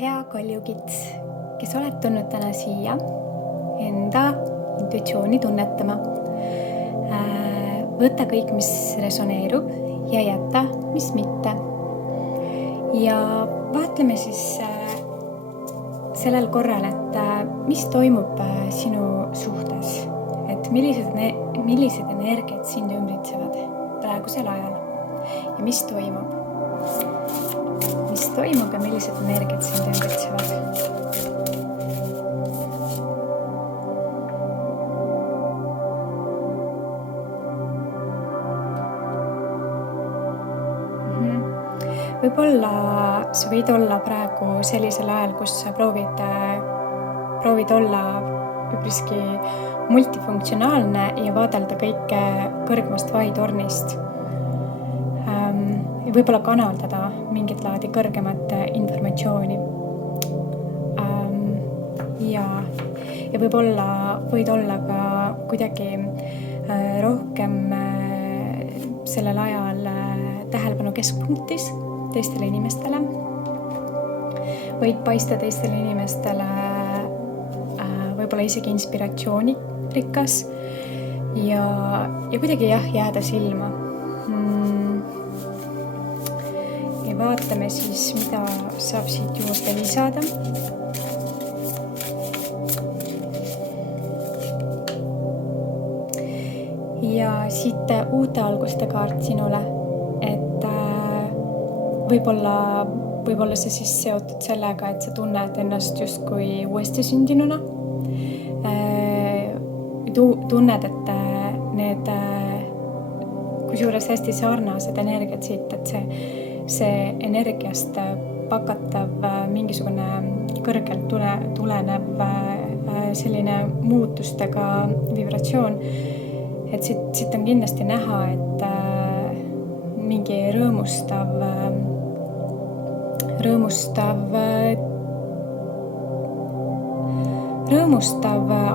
hea kaljukits, kes oled tulnud täna siia enda intuitsiooni tunnetama. Võta kõik, mis resoneerub ja jäta, mis mitte. Ja vaatleme siis sellel korral, et mis toimub sinu suhtes, et millised energiat sind ümbritsevad praegusel ajal ja mis toimub. Mis toimub ja millised energiat sind ümbritsevad. Võib-olla sa võid olla praegu sellisel ajal, kus sa proovid olla üpriski multifunktsionaalne ja vaadelda kõike kõrgemast vahitornist. Ja võib-olla kanaldada mingit laadi kõrgemat informatsiooni. Ja võib-olla võid olla ka kuidagi rohkem sellel ajal tähelepanu keskpunktis teistele inimestele. Võid paista teistele inimestele võib-olla isegi inspiratsioonirikas ja kuidagi jääda silma. Ja vaatame siis, mida saab siit juurde lisada. Ja siit uute alguste kaart sinule, et võib-olla see siis seotud sellega, et sa tunned ennast justkui uuesti sündinuna. Tunned, et need kusjuures hästi sarnased energiat siit, et see energiast pakatav mingisugune kõrgelt tulenev selline muutustega vibratsioon. Et siit on kindlasti näha, et mingi rõõmustav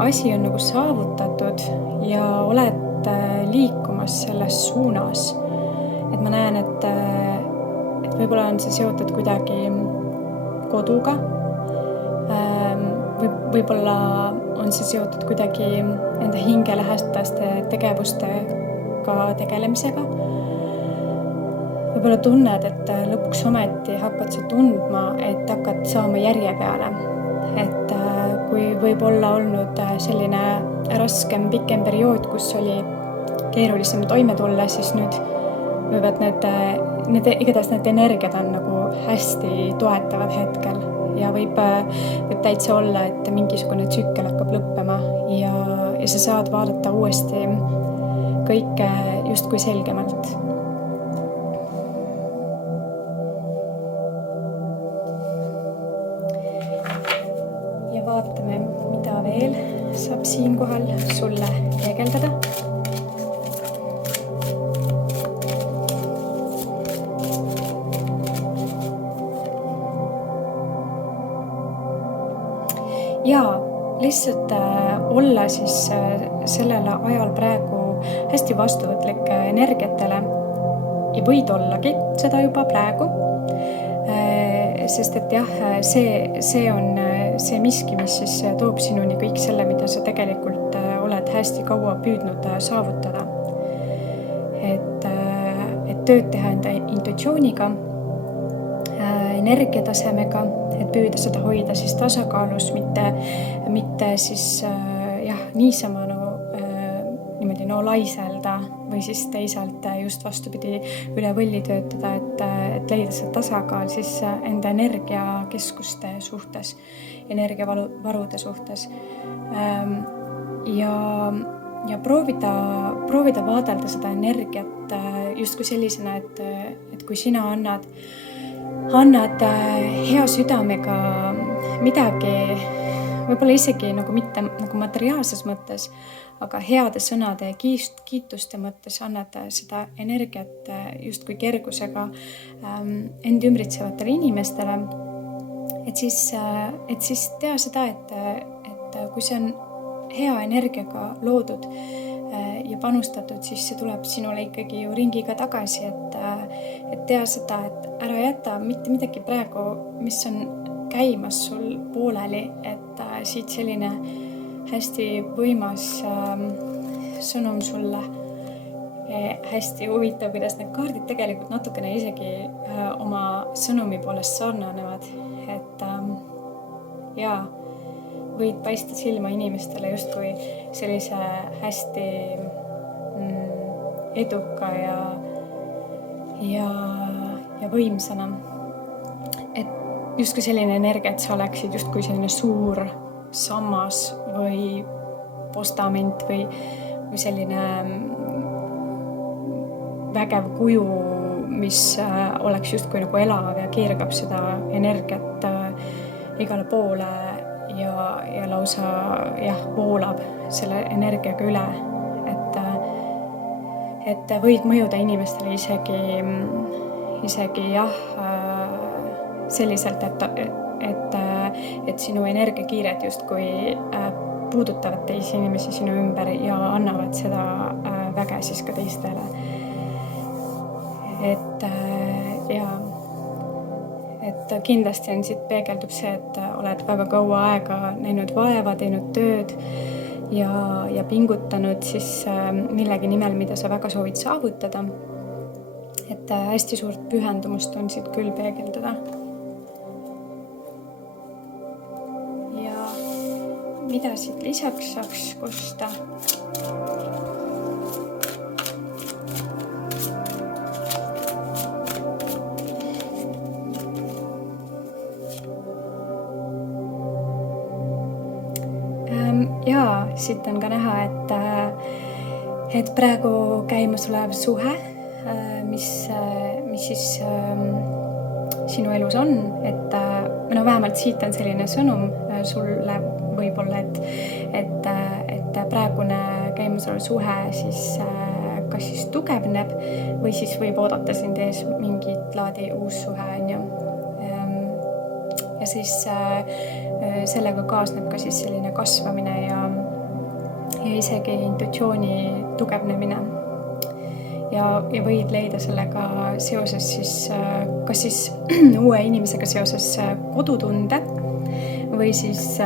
asi on nagu saavutatud ja oled liikumas selles suunas. Et ma näen, et võib-olla on see seotud kuidagi koduga. Võib-olla on see seotud kuidagi enda hingelähedaste tegevustega tegelemisega. Võib-olla tunned, et lõpuks ometi hakkad sa tundma, et hakkad saama järje peale. Et kui võib olla olnud selline raskem, pikem periood, kus oli keerulisem toime tulla, siis nüüd võivad igatahes need energiad on nagu hästi toetavad hetkel. Ja võib täitsa olla, et mingisugune tsükkel hakkab lõppema ja sa saad vaadata uuesti kõike justkui selgemalt. Ja vaatame, mida veel saab siinkohal sulle peegeldada. Ja lihtsalt olla siis sellel ajal praegu hästi vastuvõtlik energiatele ja võid ollagi seda juba praegu. Sest et jah, see on see miski, mis siis toob sinuni kõik selle, mida sa tegelikult oled hästi kaua püüdnud saavutada. Et tööd teha enda intuitsiooniga, energiatasemega, et püüda seda hoida siis tasakaalus, mitte siis niisama niimoodi laiselda või siis teisalt just vastupidi üle võlli töötada, et leida see tasakaal siis enda energiakeskuste suhtes, energiavarude suhtes. Ja proovida vaadelda seda energiat justkui sellisena, et kui sina annad hea südamega midagi, võib-olla isegi nagu mitte nagu materiaalses mõttes, aga heade sõnade ja kiituste mõttes annad seda energiat justkui kergusega end ümbritsevatele inimestele. Et siis tea seda, et kui see on hea energiaga loodud ja panustatud, siis see tuleb sinule ikkagi ju ringiga tagasi, et tea seda, et ära jäta mitte midagi praegu, mis on käimas sul pooleli, et siit selline hästi võimas sõnum sulle. Hästi huvitav, kuidas need kaardid tegelikult natukene isegi oma sõnumi poolest sarnanevad, et võid paista silma inimestele justkui sellise hästi eduka ja võimsana. Et justkui selline energia, et sa oleksid justkui selline suur sammas või postament või selline vägev kuju, mis oleks justkui nagu elav ja keergab seda energiat igale poole ja lausa voolab selle energiaga üle, et võid mõjuda inimestele isegi selliselt, et sinu energiakiired justkui puudutavad teisi inimesi sinu ümber ja annavad seda väge siis ka teistele. Et kindlasti on siit peegeldub see, et oled väga kaua aega näinud vaeva, teinud tööd ja pingutanud siis millegi nimel, mida sa väga soovid saavutada. Et hästi suurt pühendumust on siit küll peegeldada. Ja mida siit lisaks saaks kosta? Ja siit on ka näha, et praegu käimas olev suhe, mis siis sinu elus on, et vähemalt siit on selline sõnum sulle võib-olla, et praegune käimas olev suhe siis kas siis tugevneb või siis võib oodata sind ees mingit laadi uus suhe, on ju. Ja siis sellega kaasneb ka siis selline kasvamine ja isegi intuitsiooni tugevnemine. Ja võid leida sellega seoses siis, kas siis uue inimesega seoses kodutunde või siis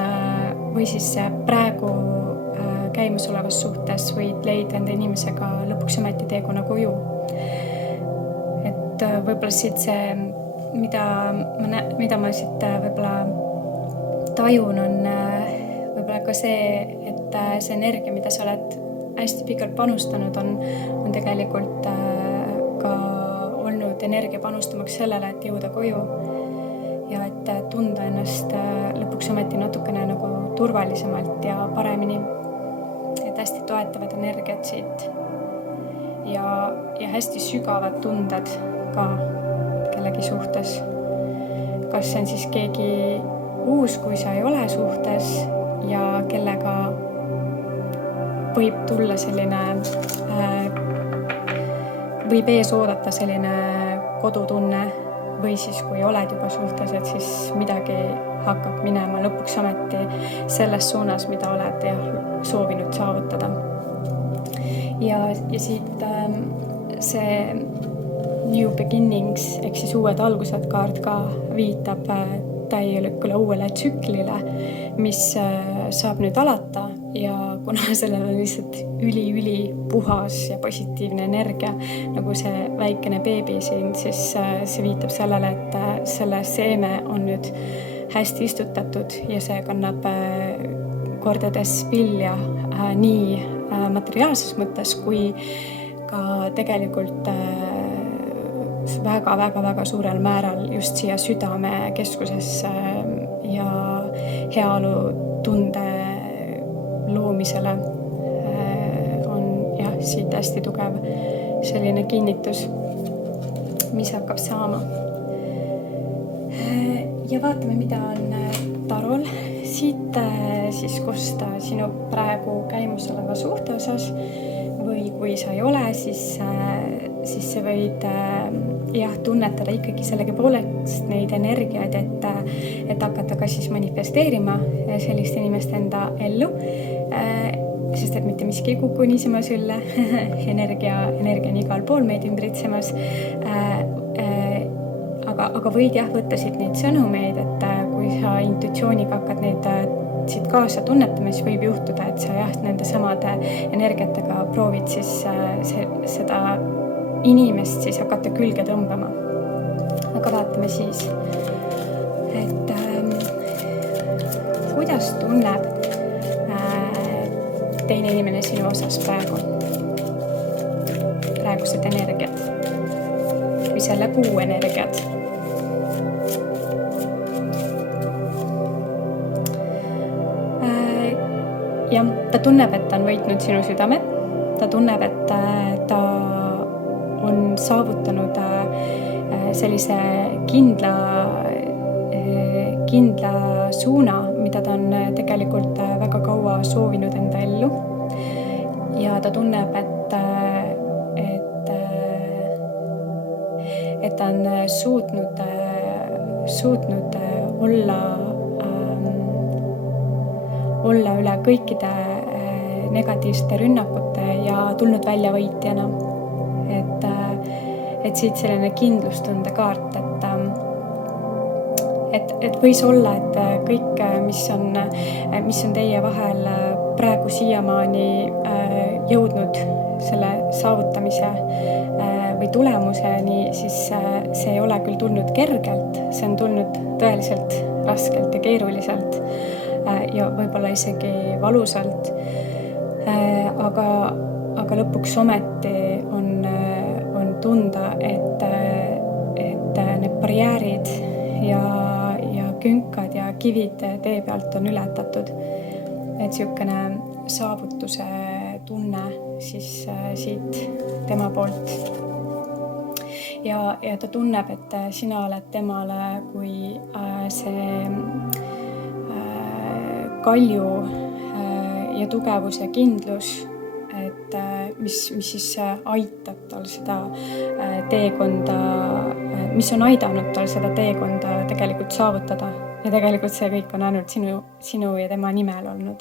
praegu käimasolevas suhtes võid leida enda inimesega lõpuks ometi teekonna koju. Et võib-olla siit see, mida ma siit võib-olla tajun, on võib-olla ka see, et see energia, mida sa oled hästi pikalt panustanud, on tegelikult ka olnud energia panustamaks sellele, et jõuda koju ja et tunda ennast lõpuks ometi natukene nagu turvalisemalt ja paremini. Et hästi toetavad energiat siit ja hästi sügavad tunded ka kellegi suhtes. Kas see on siis keegi uus, kui sa ei ole suhtes ja kellega võib tulla selline, võib ees oodata selline kodutunne või siis kui oled juba suhtes, et siis midagi hakkab minema lõpuks ometi selles suunas, mida oled soovinud saavutada. Ja siit see New Beginnings ehk siis uued algused kaart ka viitab täielikule uuele tsüklile, mis saab nüüd alata ja kuna sellel on lihtsalt üli puhas ja positiivne energia, nagu see väikene beebi siin, siis see viitab sellele, et selle seeme on nüüd hästi istutatud ja see kannab kordades vilja nii materiaalses mõttes kui ka tegelikult väga suurel määral just siia südame keskusesse ja heaolu tunde loomisele on siit hästi tugev selline kinnitus, mis hakkab saama. Ja vaatame, mida on tarol siit siis kosta sinu praegu käimasoleva suhte osas või kui sa ei ole, siis sa võid tunnetada ikkagi sellegipoolest neid energiaid, et hakata ka siis manifesteerima sellist inimest enda ellu, sest et mitte miski ei kuku niisama sülle, energia on igal pool meid ümbritsemas, aga võid võtta siit neid sõnumeid, et kui sa intuitsiooniga hakkad neid siit kaasa tunnetama, siis võib juhtuda, et sa nende samade energiatega proovid siis seda inimest siis hakata külge tõmbama. Aga vaatame siis, et kuidas tunneb teine inimene sinu osas praegused energiat või selle kuu energiat. Ja ta tunneb, et ta on võitnud sinu südame. Ta tunneb, et ta on saavutanud sellise kindla suuna, mida ta on tegelikult väga kaua soovinud enda ellu. Ja ta tunneb, et ta on suutnud olla üle kõikide negatiivsete rünnakute ja tulnud välja võitjana. Et siit selline kindlustunde kaart, et võis olla, et kõik, mis on teie vahel praegu siiamaani jõudnud selle saavutamise või tulemuseni, siis see ei ole küll tulnud kergelt, see on tulnud tõeliselt raskelt ja keeruliselt ja võib-olla isegi valusalt. Aga lõpuks ometi on tunda, et need barjäärid ja künkad ja kivid tee pealt on ületatud. Et siukene saavutuse tunne siis siit tema poolt. Ja ta tunneb, et sina oled temale kui see kalju ja tugevus ja kindlus, et mis siis aitab tal seda teekonda, mis on aidanud tal seda teekonda tegelikult saavutada. Ja tegelikult see kõik on ainult sinu ja tema nimel olnud.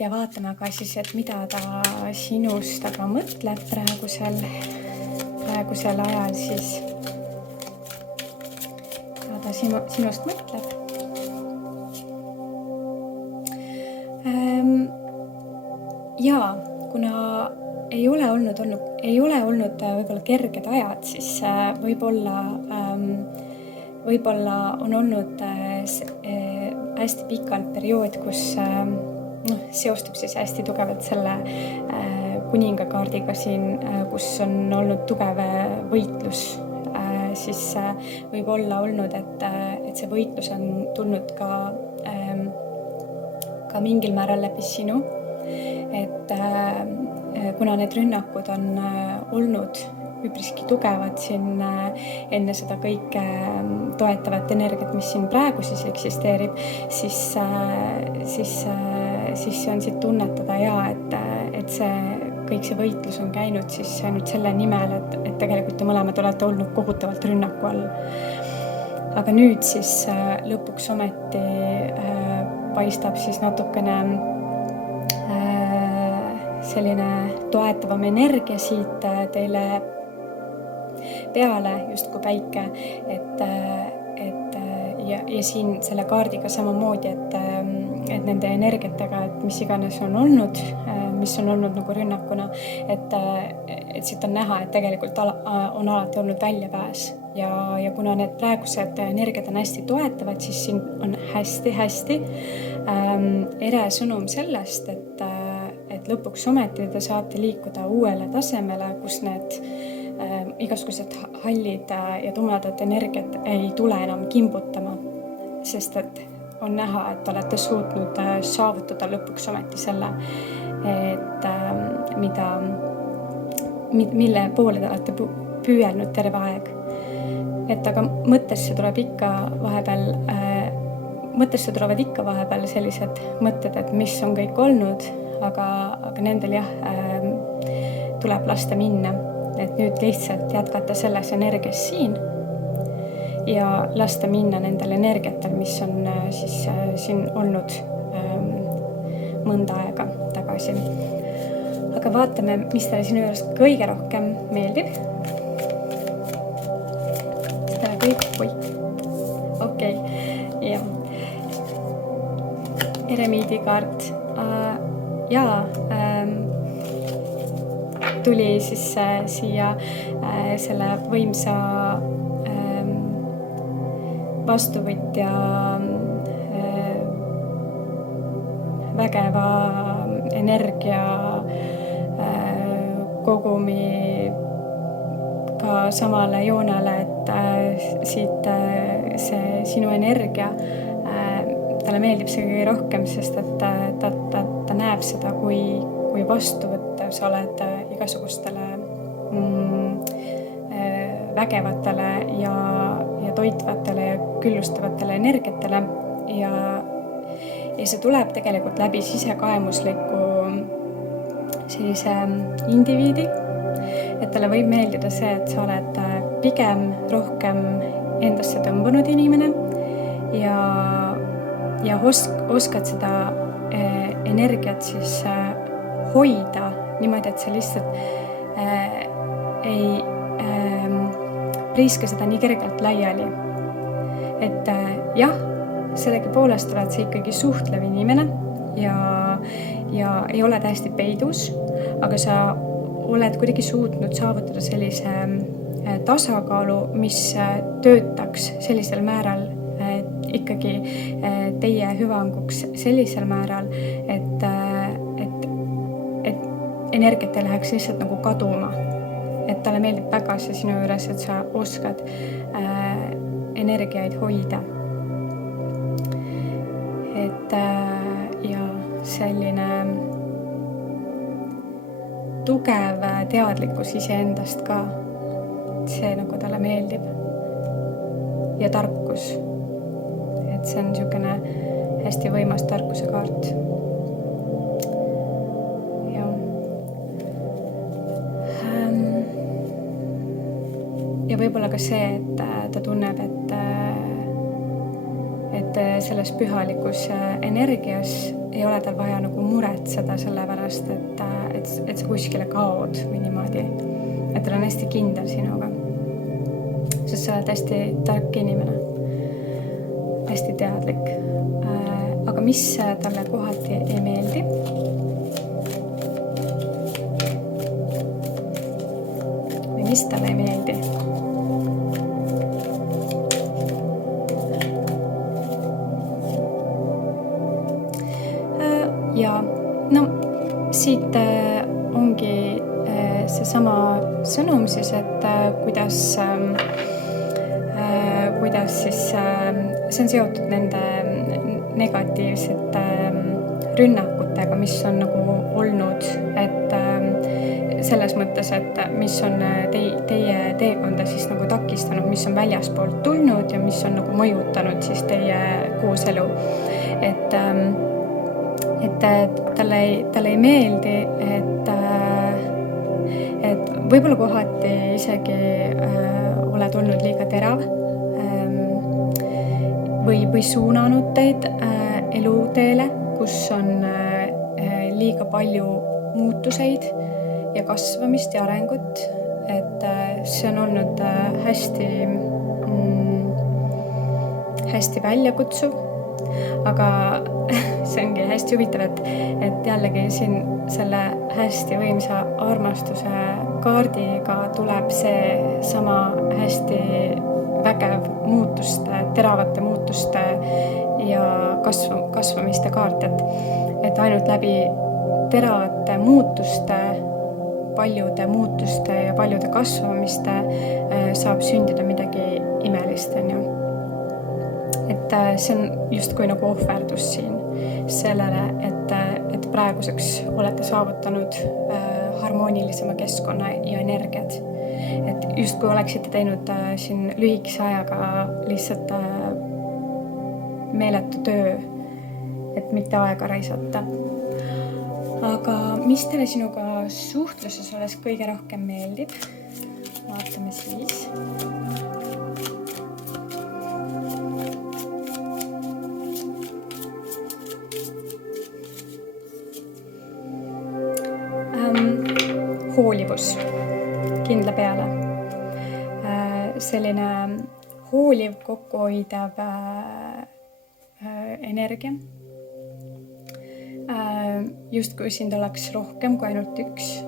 Ja vaatame ka siis, et mida ta sinust aga mõtleb praegusel ajal siis. Ja ta sinust mõtleb. Ja kuna ei ole olnud võib-olla kerged ajad, siis võib-olla on olnud hästi pikalt periood, kus seostub siis hästi tugevalt selle kuningakaardiga siin, kus on olnud tugev võitlus, siis võib olla olnud, et see võitlus on tulnud ka mingil määral läbi sinu. Et kuna need rünnakud on olnud üpriski tugevad siin enne seda kõike toetavat energiat, mis siin praegu siis eksisteerib, siis see on siit tunnetada et kõik see võitlus on käinud siis ainult selle nimel, et tegelikult te mõlemad olete olnud kohutavalt rünnaku all. Aga nüüd siis lõpuks ometi paistab siis natukene selline toetavam energia siit teile peale, just kui päike, ja siin selle kaardiga samamoodi, et nende energiatega, et mis iganes on olnud, mis on olnud nagu rünnakuna, et siit on näha, et tegelikult on alati olnud väljapääs ja kuna need praegused energiat on hästi toetavad, siis siin on hästi ere sõnum sellest, et lõpuks ometi te saate liikuda uuele tasemele, kus need igasugused hallid ja tumedad energiat ei tule enam kimbutama, sest et on näha, et olete suutnud saavutada lõpuks ometi selle, et mille poole te olete püüelnud terve aeg. Et aga mõttesse tulevad ikka vahepeal sellised mõtted, et mis on kõik olnud, aga nendel tuleb lasta minna. Et nüüd lihtsalt jätkata selles energias siin ja lasta minna nendel energiatel, mis on siis siin olnud mõnda aega tagasi. Aga vaatame, mis teile sinu juures kõige rohkem meeldib. Seda kõik, okei. eremiidikaart tuli siis siia selle võimsa vastuvõtja vägeva energia kogumi ka samale joonele, et siit see sinu energia, talle meeldib see kõige rohkem, sest et ta näeb seda, kui vastuvõttev sa oled igasugustele vägevatele ja toitvatele ja küllustavatele energiatele ja see tuleb tegelikult läbi sisekaemusliku sellise indiviidi, et talle võib meeldida see, et sa oled pigem rohkem endasse tõmbunud inimene ja oskad seda energiat siis hoida niimoodi, et sa lihtsalt ei priiska seda nii kergelt laiali. Et jah, sellegipoolest oled sa ikkagi suhtlev inimene ja ei ole täiesti peidus, aga sa oled kuidagi suutnud saavutada sellise tasakaalu, mis töötaks sellisel määral ikkagi teie hüvanguks sellisel määral, et energiat ei läheks lihtsalt nagu kaduma. Et talle meeldib väga see sinu juures, et sa oskad energiaid hoida. Et ja selline tugev teadlikkus iseendast ka, see nagu talle meeldib. Ja tarkus. Et see on niisugune hästi võimas tarkuse kaart. Ja võib-olla ka see, et ta tunneb, et selles pühalikus energias ei ole tal vaja nagu muretseda sellepärast, et sa kuskile kaod või niimoodi. Et tal on hästi kindel sinuga. Sest sa oled hästi tark inimene. Hästi teadlik. Aga mis talle kohati ei meeldi? Või mis talle ei meeldi? Ja no siit ongi seesama sõnum siis, et kuidas siis see on seotud nende negatiivsete rünnakutega, mis on nagu olnud, et selles mõttes, et mis on teie teekonda siis nagu takistanud, mis on väljaspoolt tulnud ja mis on nagu mõjutanud siis teie kooselu, et talle ei meeldi, et võib-olla kohati isegi oled olnud liiga terav või suunanud teid eluteele, kus on liiga palju muutuseid ja kasvamist ja arengut, et see on olnud hästi väljakutsuv, aga see ongi hästi huvitav, et jällegi siin selle hästi võimsa armastuse kaardiga tuleb see sama hästi vägev muutuste, teravate muutuste ja kasvamiste kaart, et ainult läbi teravate muutuste, paljude muutuste ja paljude kasvamiste saab sündida midagi imelist, on ju. Et see on justkui nagu ohverdus siin sellele, et praeguseks olete saavutanud harmoonilisema keskkonna ja energiat. Et justkui oleksite teinud siin lühikese ajaga lihtsalt meeletu töö, et mitte aega raisata. Aga mis teile sinuga suhtluses alles kõige rohkem meeldib? Vaatame siis. Hoolivus kindla peale. Selline hooliv, kokkuhoidav energia. Justkui sind oleks rohkem kui ainult üks.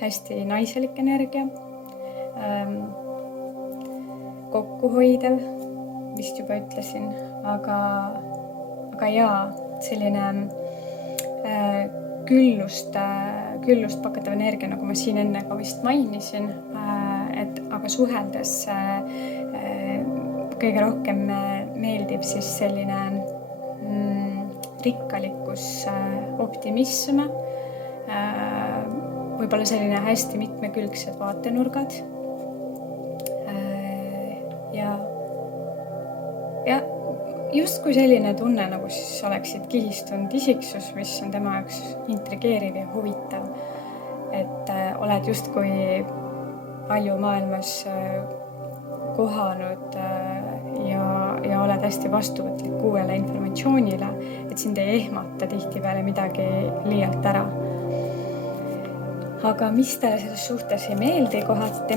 Hästi naiselik energia, kokkuhoidev, vist juba ütlesin, aga jaa, selline küllust pakatav energia, nagu ma siin enne ka vist mainisin, aga suheldes kõige rohkem meeldib siis selline rikkalikkus, optimism, võib-olla selline hästi mitmekülgsed vaatenurgad ja justkui selline tunne, nagu siis oleksid kihistunud isiksus, mis on tema jaoks intrigeeriv ja huvitav. Et oled justkui palju maailmas kohanud ja oled hästi vastuvõtlik uuele informatsioonile, et sind ei ehmata tihtipeale midagi liialt ära. Aga mis teile selles suhtes ei meeldi kohati?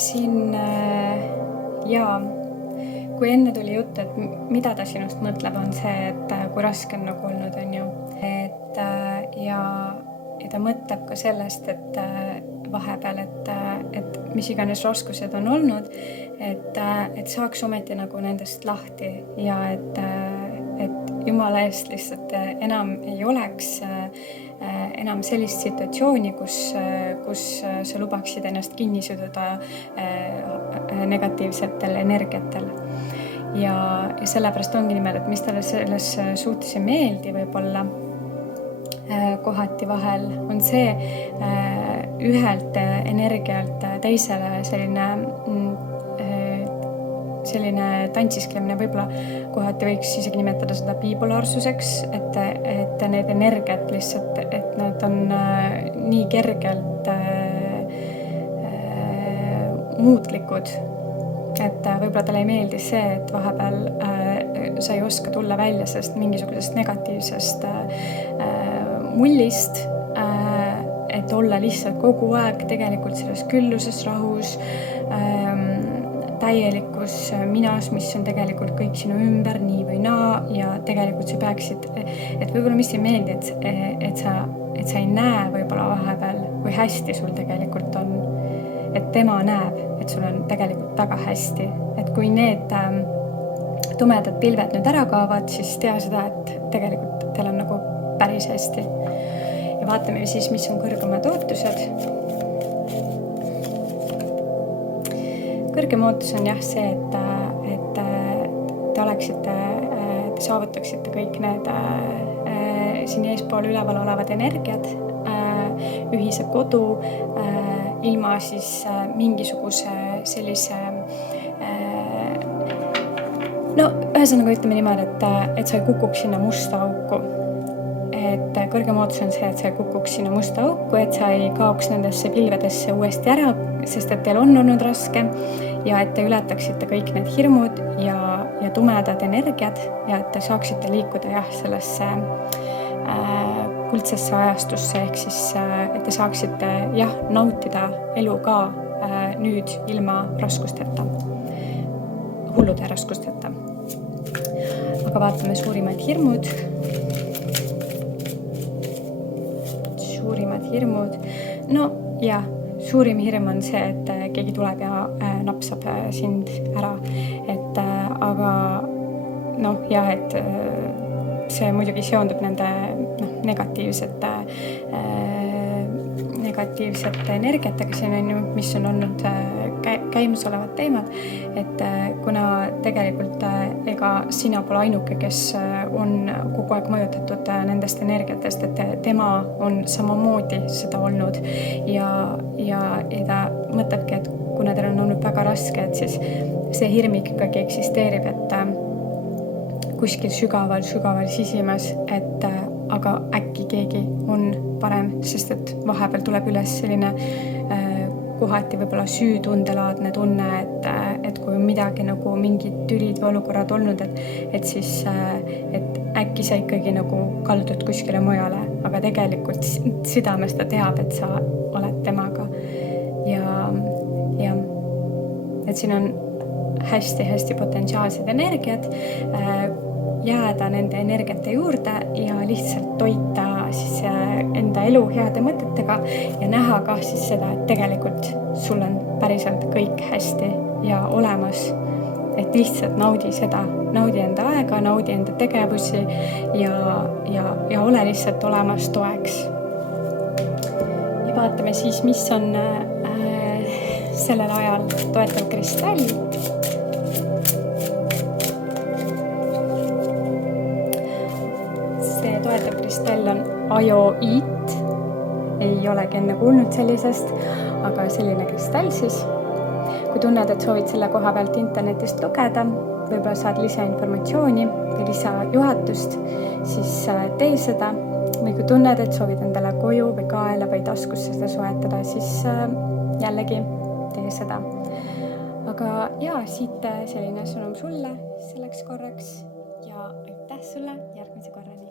Siin jaa, kui enne tuli jutt, et mida ta sinust mõtleb, on see, et kui raske on nagu olnud, on ju. Ja ta mõtleb ka sellest, et vahepeal, et mis iganes raskused on olnud, et saaks ometi nagu nendest lahti ja et Jumala eest lihtsalt enam ei oleks enam sellist situatsiooni, kus sa lubaksid ennast kinni sududa negatiivsetel energiatel. Ja sellepärast ongi nimelt, et mis talle selles suhtes ei meeldi võib-olla kohati vahel, on see ühelt energialt teisele selline tantsisklemine, võib-olla kohati võiks isegi nimetada seda bipolaarsuseks, et need energiat lihtsalt, et nad on nii kergelt muutlikud, et võib-olla talle ei meeldi see, et vahepeal sa ei oska tulla välja sellest mingisugusest negatiivsest mullist, et olla lihtsalt kogu aeg tegelikult selles külluses, rahus, täielikus minas, mis on tegelikult kõik sinu ümber nii või naa ja tegelikult sa peaksid, et võib-olla mis ei meeldi, et sa ei näe võib-olla vahepeal, kui hästi sul tegelikult on, et tema näeb, et sul on tegelikult väga hästi, et kui need tumedad pilved nüüd ära kaovad, siis tea seda, et tegelikult teil on nagu päris hästi. Ja vaatame siis, mis on kõrgemad ootused. Kõrgem ootus on jah see, et te oleksite, te saavutaksite kõik need siin eespool üleval olevad energiad, ühise kodu, ilma siis mingisuguse sellise ühesõnaga ütleme niimoodi, et sa ei kukuks sinna musta auku. Et kõrgem ootus on see, et sa ei kukuks sinna musta auku, et sa ei kaoks nendesse pilvedesse uuesti ära, sest et teil on olnud raske ja et te ületaksite kõik need hirmud ja tumedad energiad ja et te saaksite liikuda sellesse kuldsesse ajastusse, ehk siis et te saaksite nautida elu ka nüüd ilma raskusteta, hullude raskusteta. Aga vaatame suurimad hirmud. No jah, suurim hirm on see, et keegi tuleb ja napsab sind ära. Aga et see muidugi seondub nende negatiivsete energiatega siin on ju, mis on olnud käimasolevad teemad, et kuna tegelikult ega sina pole ainuke, kes on kogu aeg mõjutatud nendest energiatest, et tema on samamoodi seda olnud ja ta mõtlebki, et kuna teil on olnud väga raske, et siis see hirm ikkagi eksisteerib, et kuskil sügaval sisimas, et aga äkki keegi on parem, sest et vahepeal tuleb üles selline kohati võib-olla süütundelaadne tunne, et kui on midagi nagu mingid tülid või olukorrad olnud, et siis et äkki sa ikkagi nagu kaldud kuskile mujale, aga tegelikult südames ta teab, et sa oled temaga. Ja et siin on hästi-hästi potentsiaalsed energiat, jääda nende energiate juurde ja lihtsalt toita siis enda elu heade mõtetega ja näha ka siis seda, et tegelikult sul on päriselt kõik hästi ja olemas. Et lihtsalt naudi seda, naudi enda aega, naudi enda tegevusi ja ole lihtsalt olemas toeks. Ja vaatame siis, mis on sellel ajal toetav kristall. See toetav kristall on ajoiit. Ei olegi enne kuulnud sellisest, aga selline kristall siis. Kui tunned, et soovid selle koha pealt internetist lugeda, võib-olla saad lisainformatsiooni või lisajuhatust, siis tee seda. Või kui tunned, et soovid endale koju või kaela või taskusse seda soetada, siis jällegi tee seda. Aga siit selline sõnum sulle selleks korraks ja aitäh sulle järgmise korrani.